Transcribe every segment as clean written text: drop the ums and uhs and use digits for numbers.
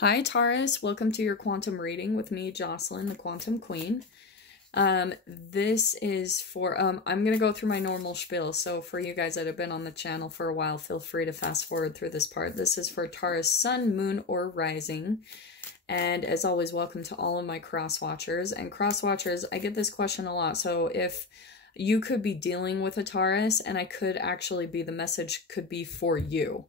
Hi Taurus, welcome to your quantum reading with me, Jocelyn, the Quantum Queen. This is for, I'm going to go through my normal spiel, so for you guys that have been on the channel for a while, feel free to fast forward through this part. This is for Taurus Sun, Moon, or Rising. And as always, welcome to all of my cross-watchers. And cross-watchers, I get this question a lot, so if you could be dealing with a Taurus, and I could actually be, the message could be for you.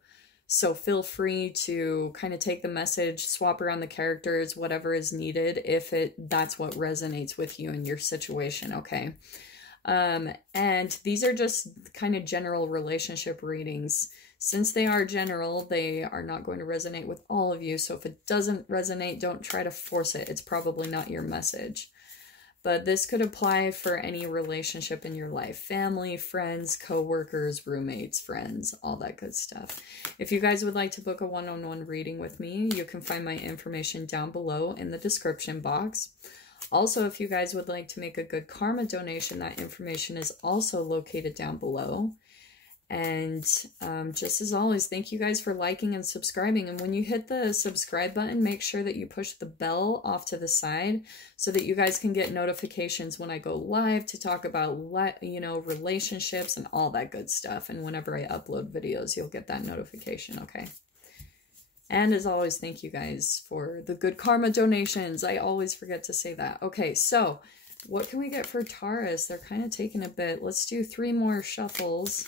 So feel free to kind of take the message, swap around the characters, whatever is needed, if that's what resonates with you in your situation, okay? And these are just kind of general relationship readings. Since they are general, they are not going to resonate with all of you. So if it doesn't resonate, don't try to force it. It's probably not your message. But this could apply for any relationship in your life. Family, friends, co-workers, roommates, friends, all that good stuff. If you guys would like to book a one-on-one reading with me, you can find my information down below in the description box. Also, if you guys would like to make a good karma donation, that information is also located down below. And just as always, thank you guys for liking and subscribing. And when you hit the subscribe button, make sure that you push the bell off to the side so that you guys can get notifications when I go live to talk about, you know, relationships and all that good stuff. And whenever I upload videos, you'll get that notification, okay? And as always, thank you guys for the good karma donations. I always forget to say that. Okay, so what can we get for Taurus? They're kind of taking a bit. Let's do 3 more shuffles.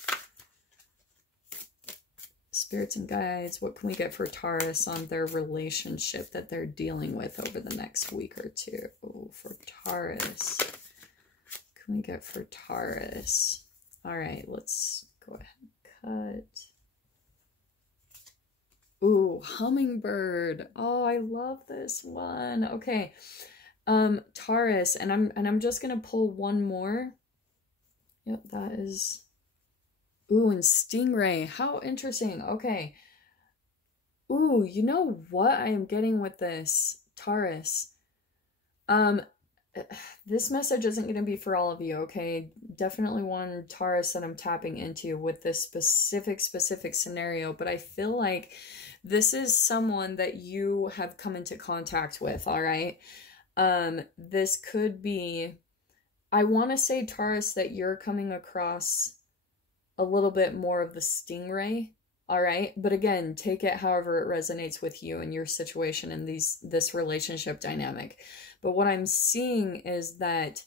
Spirits and guides, what can we get for Taurus on their relationship that they're dealing with over the next week or two? For Taurus, what can we get for Taurus? All right, let's go ahead and cut. Ooh, hummingbird. Oh, I love this one. Okay, Taurus, and I'm just gonna pull one more. Yep, that is. Ooh, and Stingray. How interesting. Okay. Ooh, you know what I am getting with this, Taurus? This message isn't going to be for all of you, okay? Definitely one Taurus that I'm tapping into with this specific scenario, but I feel like this is someone that you have come into contact with, all right? This could be, I want to say, Taurus, that you're coming across a little bit more of the stingray, all right? But again, take it however it resonates with you and your situation and this relationship dynamic. But what I'm seeing is that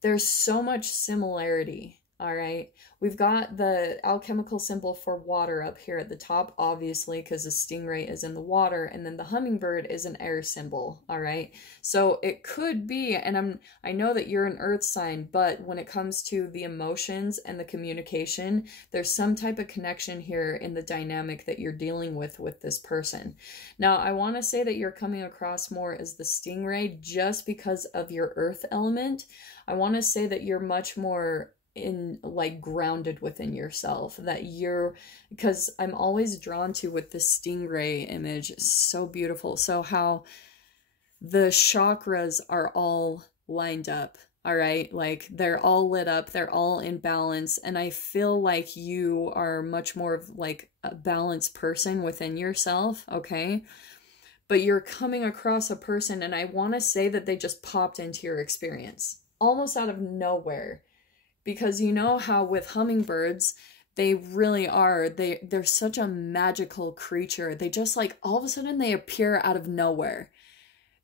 there's so much similarity, all right? We've got the alchemical symbol for water up here at the top, obviously, because the stingray is in the water, and then the hummingbird is an air symbol, all right? So it could be, and I know that you're an earth sign, but when it comes to the emotions and the communication, there's some type of connection here in the dynamic that you're dealing with this person. Now, I want to say that you're coming across more as the stingray just because of your earth element. I want to say that you're much more like grounded within yourself, that you're, because I'm always drawn to with the stingray image, it's so beautiful. So how the chakras are all lined up, all right? Like they're all lit up, they're all in balance. And I feel like you are much more of like a balanced person within yourself, okay? But you're coming across a person, and I want to say that they just popped into your experience almost out of nowhere. Because you know how with hummingbirds, they really are, they're such a magical creature. They just like, all of a sudden they appear out of nowhere.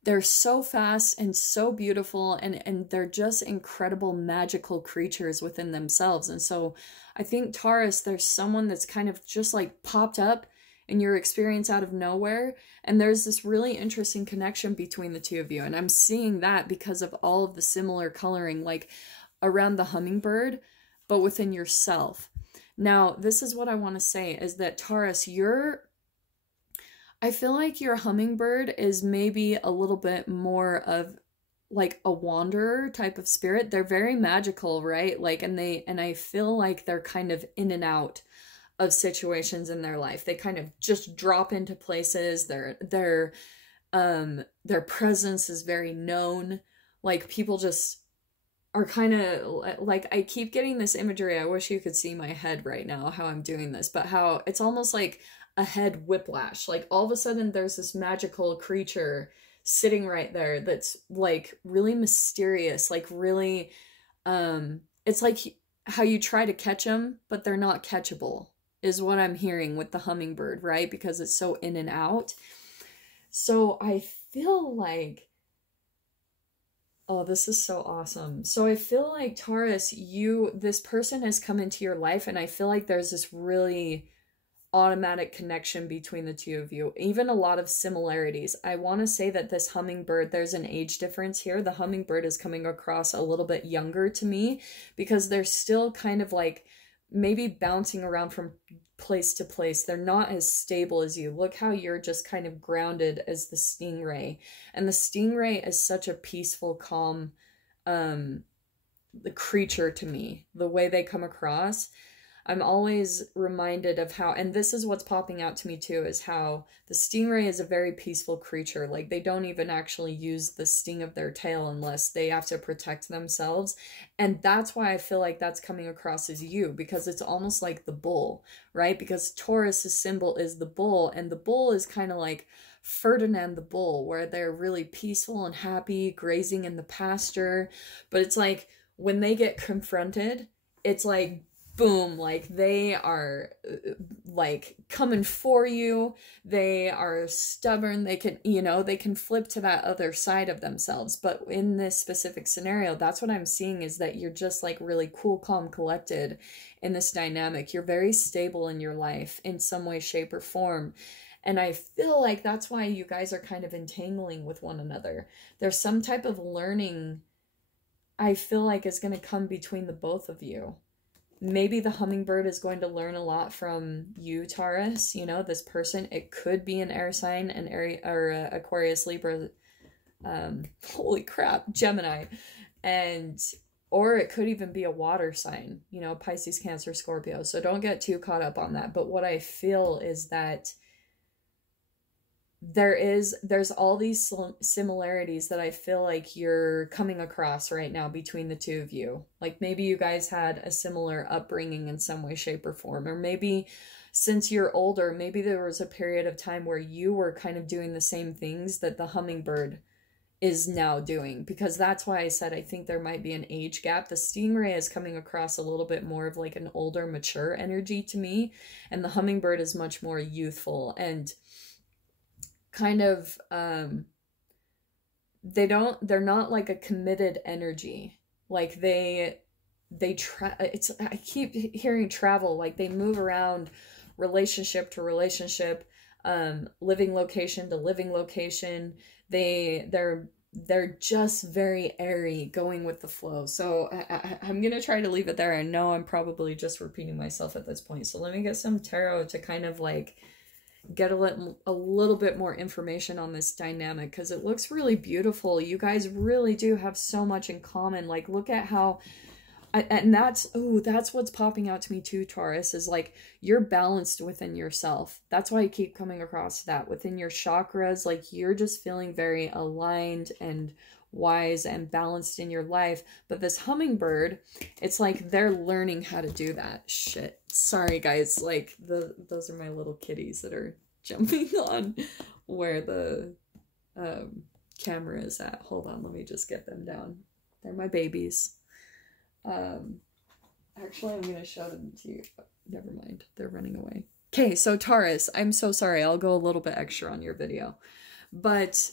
They're so fast and so beautiful, and they're just incredible magical creatures within themselves. And so I think Taurus, there's someone that's kind of just like popped up in your experience out of nowhere. And there's this really interesting connection between the two of you. And I'm seeing that because of all of the similar coloring, like around the hummingbird, but within yourself. Now, this is what I want to say is that Taurus, I feel like your hummingbird is maybe a little bit more of like a wanderer type of spirit. They're very magical, right? Like, and I feel like they're kind of in and out of situations in their life. They kind of just drop into places. Their presence is very known. Like people just are kind of like, I keep getting this imagery. I wish you could see my head right now, how I'm doing this, but how it's almost like a head whiplash. Like all of a sudden there's this magical creature sitting right there that's like really mysterious, like really it's like how you try to catch them but they're not catchable is what I'm hearing with the hummingbird, right? Because it's so in and out. So I feel like, oh, this is so awesome. So I feel like Taurus, this person has come into your life, and I feel like there's this really automatic connection between the two of you, even a lot of similarities. I want to say that this hummingbird, there's an age difference here. The hummingbird is coming across a little bit younger to me because they're still kind of like maybe bouncing around from place to place. They're not as stable as you. Look how you're just kind of grounded as the stingray. And the stingray is such a peaceful, calm the creature to me. The way they come across, I'm always reminded of how, and this is what's popping out to me too, is how the stingray is a very peaceful creature. Like they don't even actually use the sting of their tail unless they have to protect themselves. And that's why I feel like that's coming across as you, because it's almost like the bull, right? Because Taurus's symbol is the bull, and the bull is kind of like Ferdinand the bull, where they're really peaceful and happy, grazing in the pasture. But it's like when they get confronted, it's like boom, like they are like coming for you. They are stubborn. They can, they can flip to that other side of themselves. But in this specific scenario, that's what I'm seeing, is that you're just like really cool, calm, collected in this dynamic. You're very stable in your life in some way, shape, or form. And I feel like that's why you guys are kind of entangling with one another. There's some type of learning I feel like is going to come between the both of you. Maybe the hummingbird is going to learn a lot from you, Taurus. This person, it could be an air sign, an Aquarius, Libra, holy crap, Gemini. Or it could even be a water sign, Pisces, Cancer, Scorpio. So don't get too caught up on that. But what I feel is that there's all these similarities that I feel like you're coming across right now between the two of you. Like maybe you guys had a similar upbringing in some way, shape, or form. Or maybe since you're older, maybe there was a period of time where you were kind of doing the same things that the hummingbird is now doing. Because that's why I said I think there might be an age gap. The stingray is coming across a little bit more of like an older, mature energy to me. And the hummingbird is much more youthful and kind of they're not like a committed energy. Like I keep hearing travel, like they move around relationship to relationship, living location to living location. They're just very airy, going with the flow. So I'm gonna try to leave it there. I know I'm probably just repeating myself at this point, so let me get some tarot to kind of like get a little bit more information on this dynamic, because it looks really beautiful. You guys really do have so much in common. Like look at how, and that's what's popping out to me too, Taurus, is like you're balanced within yourself. That's why I keep coming across that within your chakras. Like you're just feeling very aligned and wise and balanced in your life. But this hummingbird, it's like they're learning how to do that. Shit, sorry guys, like those are my little kitties that are jumping on where the camera is at. Hold on, let me just get them down. They're my babies. Actually I'm gonna show them to you. Never mind, they're running away. Okay, so Taurus, I'm so sorry, I'll go a little bit extra on your video, but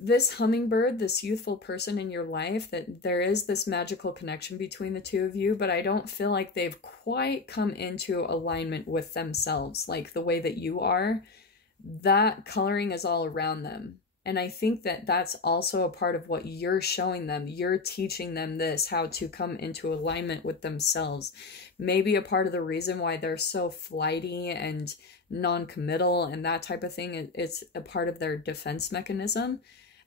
this hummingbird, this youthful person in your life, that there is this magical connection between the two of you, but I don't feel like they've quite come into alignment with themselves like the way that you are. That coloring is all around them. And I think that that's also a part of what you're showing them. You're teaching them this, how to come into alignment with themselves. Maybe a part of the reason why they're so flighty and non-committal and that type of thing, it's a part of their defense mechanism.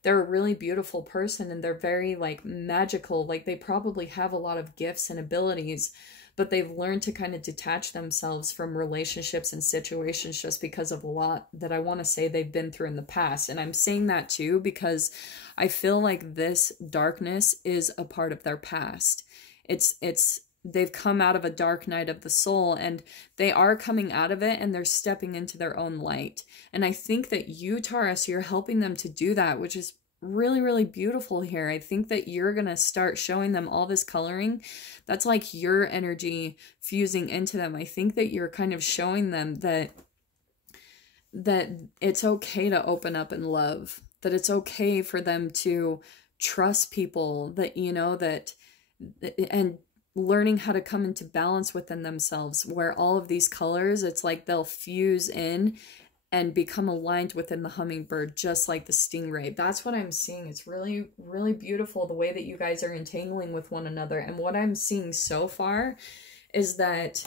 They're a really beautiful person and they're very like magical. Like they probably have a lot of gifts and abilities, but they've learned to kind of detach themselves from relationships and situations just because of a lot that I want to say they've been through in the past. And I'm saying that too because I feel like this darkness is a part of their past. It's they've come out of a dark night of the soul, and they are coming out of it, and they're stepping into their own light. And I think that you, Taurus, you're helping them to do that, which is really, really beautiful here. I think that you're going to start showing them all this coloring. That's like your energy fusing into them. I think that you're kind of showing them that it's okay to open up and love, that it's okay for them to trust people, that, you know, that, and learning how to come into balance within themselves, where all of these colors, it's like they'll fuse in and become aligned within the hummingbird, just like the stingray. That's what I'm seeing. It's really, really beautiful the way that you guys are entangling with one another. And what I'm seeing so far is that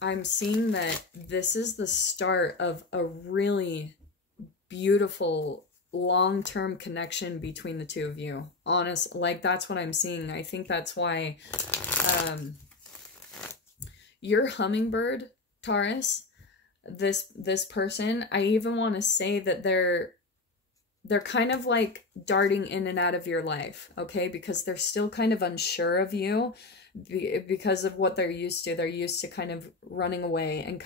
I'm seeing that this is the start of a really beautiful long-term connection between the two of you. Honest, like, that's what I'm seeing. I think that's why your hummingbird, Taurus, this person, I even want to say that they're kind of like darting in and out of your life, okay? Because they're still kind of unsure of you because of what they're used to. They're used to kind of running away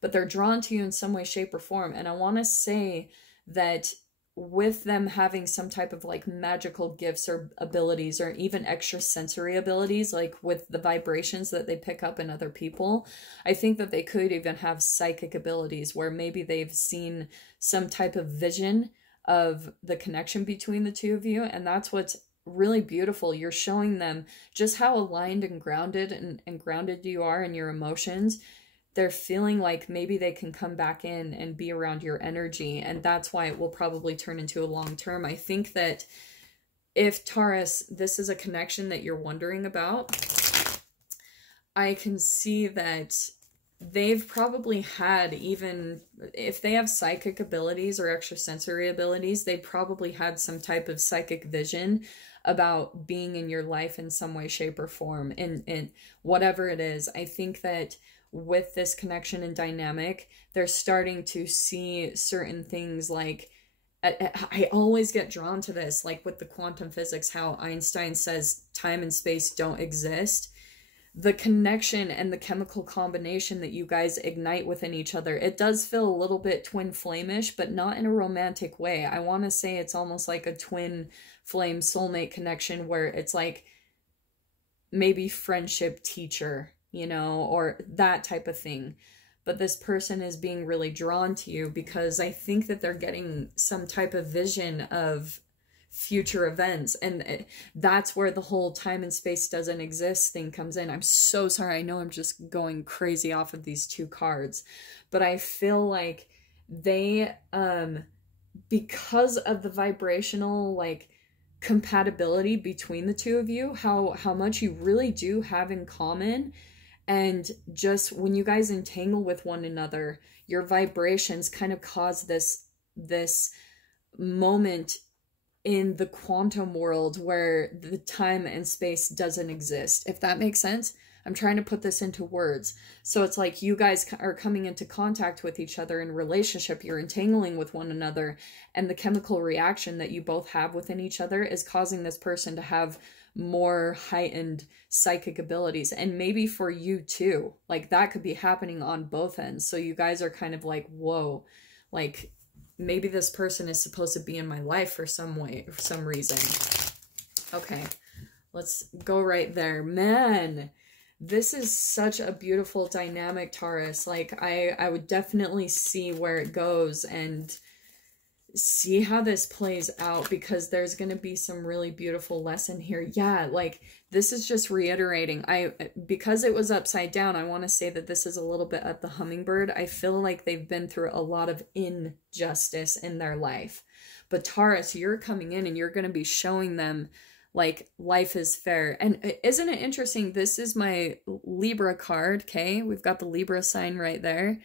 but they're drawn to you in some way, shape, or form. And I want to say that with them having some type of like magical gifts or abilities, or even extrasensory abilities, like with the vibrations that they pick up in other people, I think that they could even have psychic abilities where maybe they've seen some type of vision of the connection between the two of you. And that's what's really beautiful. You're showing them just how aligned and grounded and grounded you are in your emotions. They're feeling like maybe they can come back in and be around your energy. And that's why it will probably turn into a long term. I think that if, Taurus, this is a connection that you're wondering about, I can see that they've probably had, even if they have psychic abilities or extrasensory abilities, they probably had some type of psychic vision about being in your life in some way, shape, or form. And whatever it is, I think that with this connection and dynamic, they're starting to see certain things. Like, I always get drawn to this, like with the quantum physics, how Einstein says time and space don't exist. The connection and the chemical combination that you guys ignite within each other, it does feel a little bit twin flame-ish, but not in a romantic way. I want to say it's almost like a twin flame soulmate connection, where it's like maybe friendship teacher, you know, or that type of thing. But this person is being really drawn to you because I think that they're getting some type of vision of future events. And that's where the whole time and space doesn't exist thing comes in. I'm so sorry. I know I'm just going crazy off of these two cards, but I feel like they, because of the vibrational, like, compatibility between the two of you, how much you really do have in common. And just when you guys entangle with one another, your vibrations kind of cause this moment in the quantum world where the time and space doesn't exist, if that makes sense. I'm trying to put this into words. So it's like you guys are coming into contact with each other in relationship, you're entangling with one another, and the chemical reaction that you both have within each other is causing this person to have more heightened psychic abilities. And maybe for you too, like that could be happening on both ends. So you guys are kind of like, whoa, like maybe this person is supposed to be in my life for some way, for some reason. Okay, let's go right there. Man, this is such a beautiful dynamic, Taurus. Like I would definitely see where it goes and see how this plays out, because there's going to be some really beautiful lesson here. Yeah, like this is just reiterating. Because it was upside down, I want to say that this is a little bit at the hummingbird. I feel like they've been through a lot of injustice in their life. But Taurus, you're coming in and you're going to be showing them like life is fair. And isn't it interesting? This is my Libra card, okay? We've got the Libra sign right there.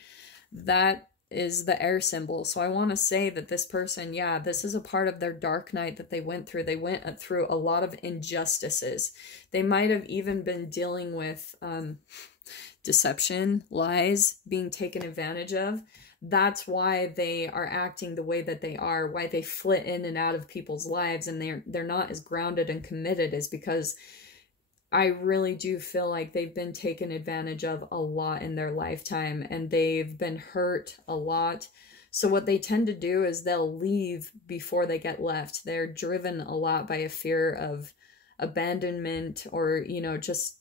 That is the air symbol. So I want to say that this person, yeah, this is a part of their dark night that they went through. They went through a lot of injustices. They might have even been dealing with deception, lies, being taken advantage of. That's why they are acting the way that they are, why they flit in and out of people's lives, and they're not as grounded and committed, is because I really do feel like they've been taken advantage of a lot in their lifetime, and they've been hurt a lot. So what they tend to do is they'll leave before they get left. They're driven a lot by a fear of abandonment, or, you know, just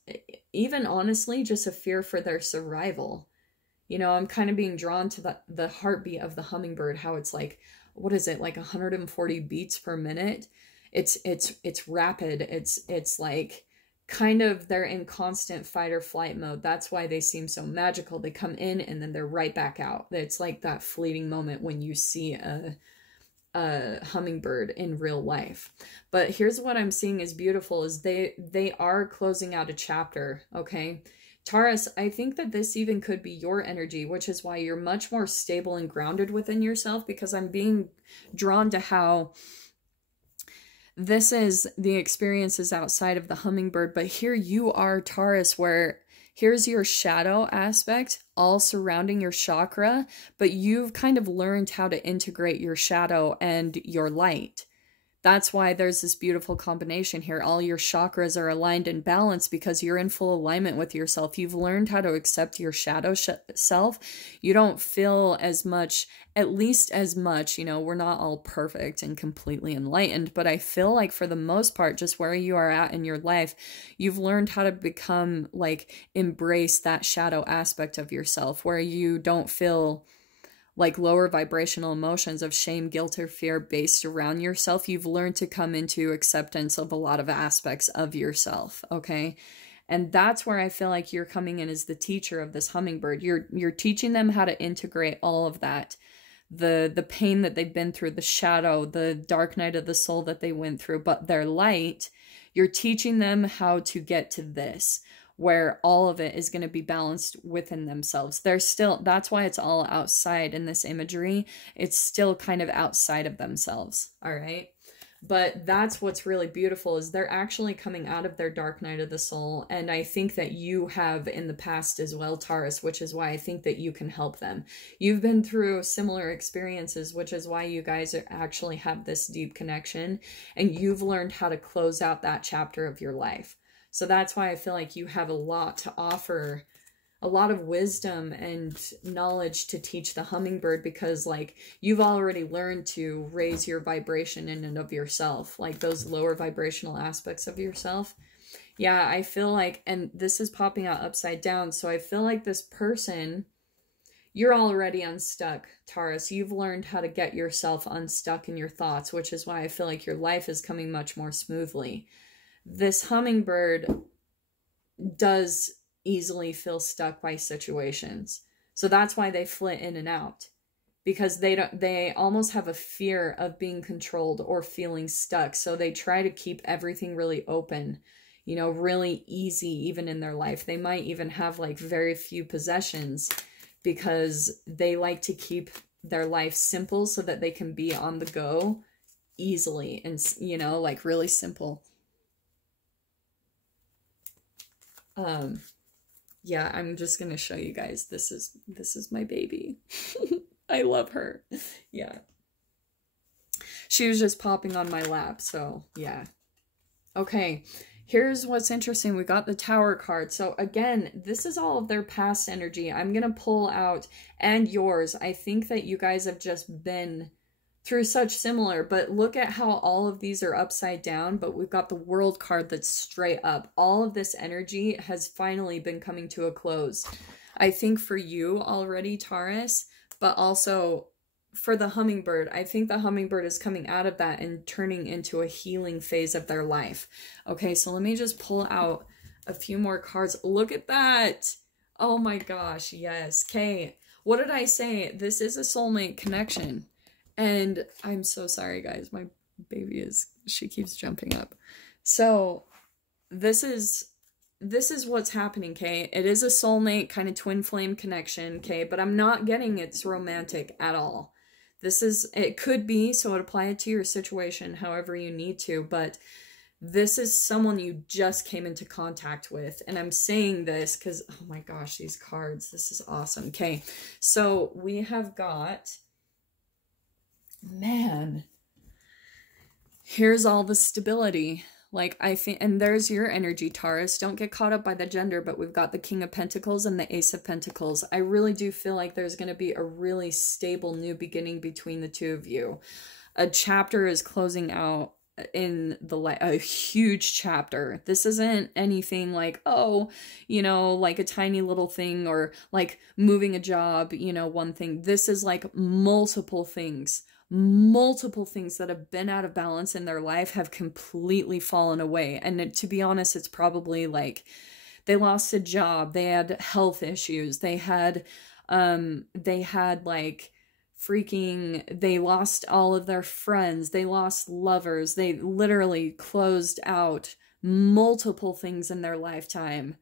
even honestly, just a fear for their survival. You know, I'm kind of being drawn to the heartbeat of the hummingbird, how it's like, what is it, like 140 beats per minute? It's rapid. It's like kind of, they're in constant fight or flight mode. That's why they seem so magical. They come in and then they're right back out. It's like that fleeting moment when you see a hummingbird in real life. But here's what I'm seeing is beautiful, is they are closing out a chapter, okay? Taurus, I think that this even could be your energy, which is why you're much more stable and grounded within yourself, because I'm being drawn to how this is the experiences outside of the hummingbird. But here you are, Taurus, where here's your shadow aspect all surrounding your chakra, but you've kind of learned how to integrate your shadow and your light. That's why there's this beautiful combination here. All your chakras are aligned and balanced because you're in full alignment with yourself. You've learned how to accept your shadow self. You don't feel as much, at least as much, you know, we're not all perfect and completely enlightened, but I feel like for the most part, just where you are at in your life, you've learned how to become, like, embrace that shadow aspect of yourself, where you don't feel like lower vibrational emotions of shame, guilt, or fear based around yourself. You've learned to come into acceptance of a lot of aspects of yourself, okay? And that's where I feel like you're coming in as the teacher of this hummingbird. You're teaching them how to integrate all of that. The pain that they've been through, the shadow, the dark night of the soul that they went through, but their light, you're teaching them how to get to this, where all of it is going to be balanced within themselves. They're still, that's why it's all outside in this imagery. It's still kind of outside of themselves, all right? But that's what's really beautiful, is they're actually coming out of their dark night of the soul. And I think that you have in the past as well, Taurus, which is why I think that you can help them. You've been through similar experiences, which is why you guys actually have this deep connection, and you've learned how to close out that chapter of your life. So that's why I feel like you have a lot to offer, a lot of wisdom and knowledge to teach the hummingbird, because, like, you've already learned to raise your vibration in and of yourself, like those lower vibrational aspects of yourself. Yeah, I feel like, and this is popping out upside down, so I feel like this person, you're already unstuck, Taurus. You've learned how to get yourself unstuck in your thoughts, which is why I feel like your life is coming much more smoothly. This hummingbird does easily feel stuck by situations. So that's why they flit in and out, because they almost have a fear of being controlled or feeling stuck. So they try to keep everything really open, you know, really easy, even in their life. They might even have like very few possessions because they like to keep their life simple so that they can be on the go easily and, you know, like really simple. Yeah, I'm just gonna show you guys. This is my baby. I love her. Yeah. She was just popping on my lap, so yeah. Okay, here's what's interesting. We got the Tower card. So again, this is all of their past energy. I'm gonna pull out, and yours. I think that you guys have just been through such similar, but look at how all of these are upside down, but we've got the World card that's straight up. All of this energy has finally been coming to a close. I think for you already, Taurus, but also for the hummingbird. I think the hummingbird is coming out of that and turning into a healing phase of their life. Okay, so let me just pull out a few more cards. Look at that. Oh my gosh, yes. Okay, what did I say? This is a soulmate connection. And I'm so sorry, guys. My baby she keeps jumping up. So this is what's happening, okay? It is a soulmate kind of twin flame connection, okay? But I'm not getting it's romantic at all. It could be, so apply it to your situation however you need to, but this is someone you just came into contact with. And I'm saying this because, oh my gosh, these cards, this is awesome. Okay, so we have got... Man, here's all the stability. Like, I think, and there's your energy, Taurus. Don't get caught up by the gender, but we've got the King of Pentacles and the Ace of Pentacles. I really do feel like there's going to be a really stable new beginning between the two of you. A chapter is closing out in a huge chapter. This isn't anything like, oh, you know, like a tiny little thing, or like moving a job, you know, one thing. This is like multiple things that have been out of balance in their life have completely fallen away. And to be honest, it's probably like they lost a job, they had health issues, they had like they lost all of their friends, they lost lovers, they literally closed out multiple things in their lifetime.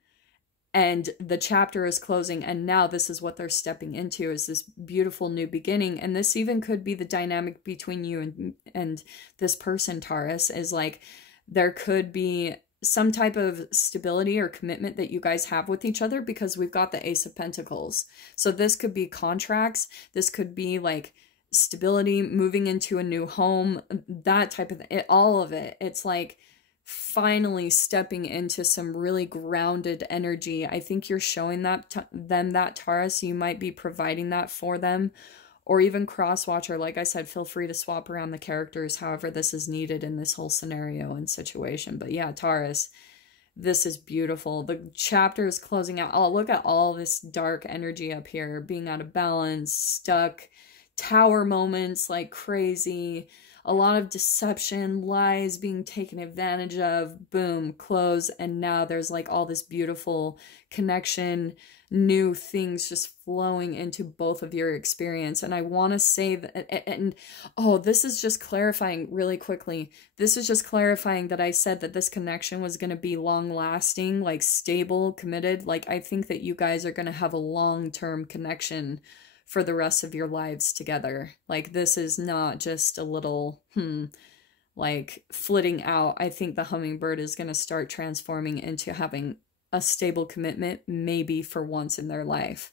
And the chapter is closing, and now this is what they're stepping into, is this beautiful new beginning. And this even could be the dynamic between you and this person, Taurus, is like there could be some type of stability or commitment that you guys have with each other, because we've got the Ace of Pentacles. So this could be contracts, this could be like stability, moving into a new home, that type of thing, all of it. It's like finally stepping into some really grounded energy. I think you're showing that them that, Taurus. You might be providing that for them, or even cross-watcher. Like I said, feel free to swap around the characters however this is needed in this whole scenario and situation. But yeah, Taurus, this is beautiful. The chapter is closing out. Oh, look at all this dark energy up here, being out of balance, stuck, tower moments like crazy, a lot of deception, lies being taken advantage of, boom, close, and now there's like all this beautiful connection, new things just flowing into both of your experience. And I want to say that, and oh, this is just clarifying really quickly. This is just clarifying that I said that this connection was going to be long lasting, like stable, committed. Like I think that you guys are going to have a long-term connection for the rest of your lives together. Like this is not just a little, like flitting out. I think the hummingbird is going to start transforming into having a stable commitment, maybe for once in their life.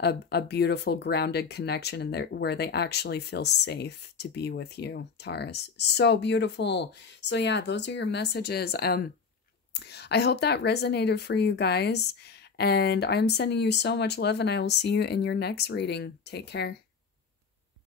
A beautiful grounded connection in there where they actually feel safe to be with you, Taurus. So beautiful. So yeah, those are your messages. I hope that resonated for you guys. And I'm sending you so much love, and I will see you in your next reading. Take care.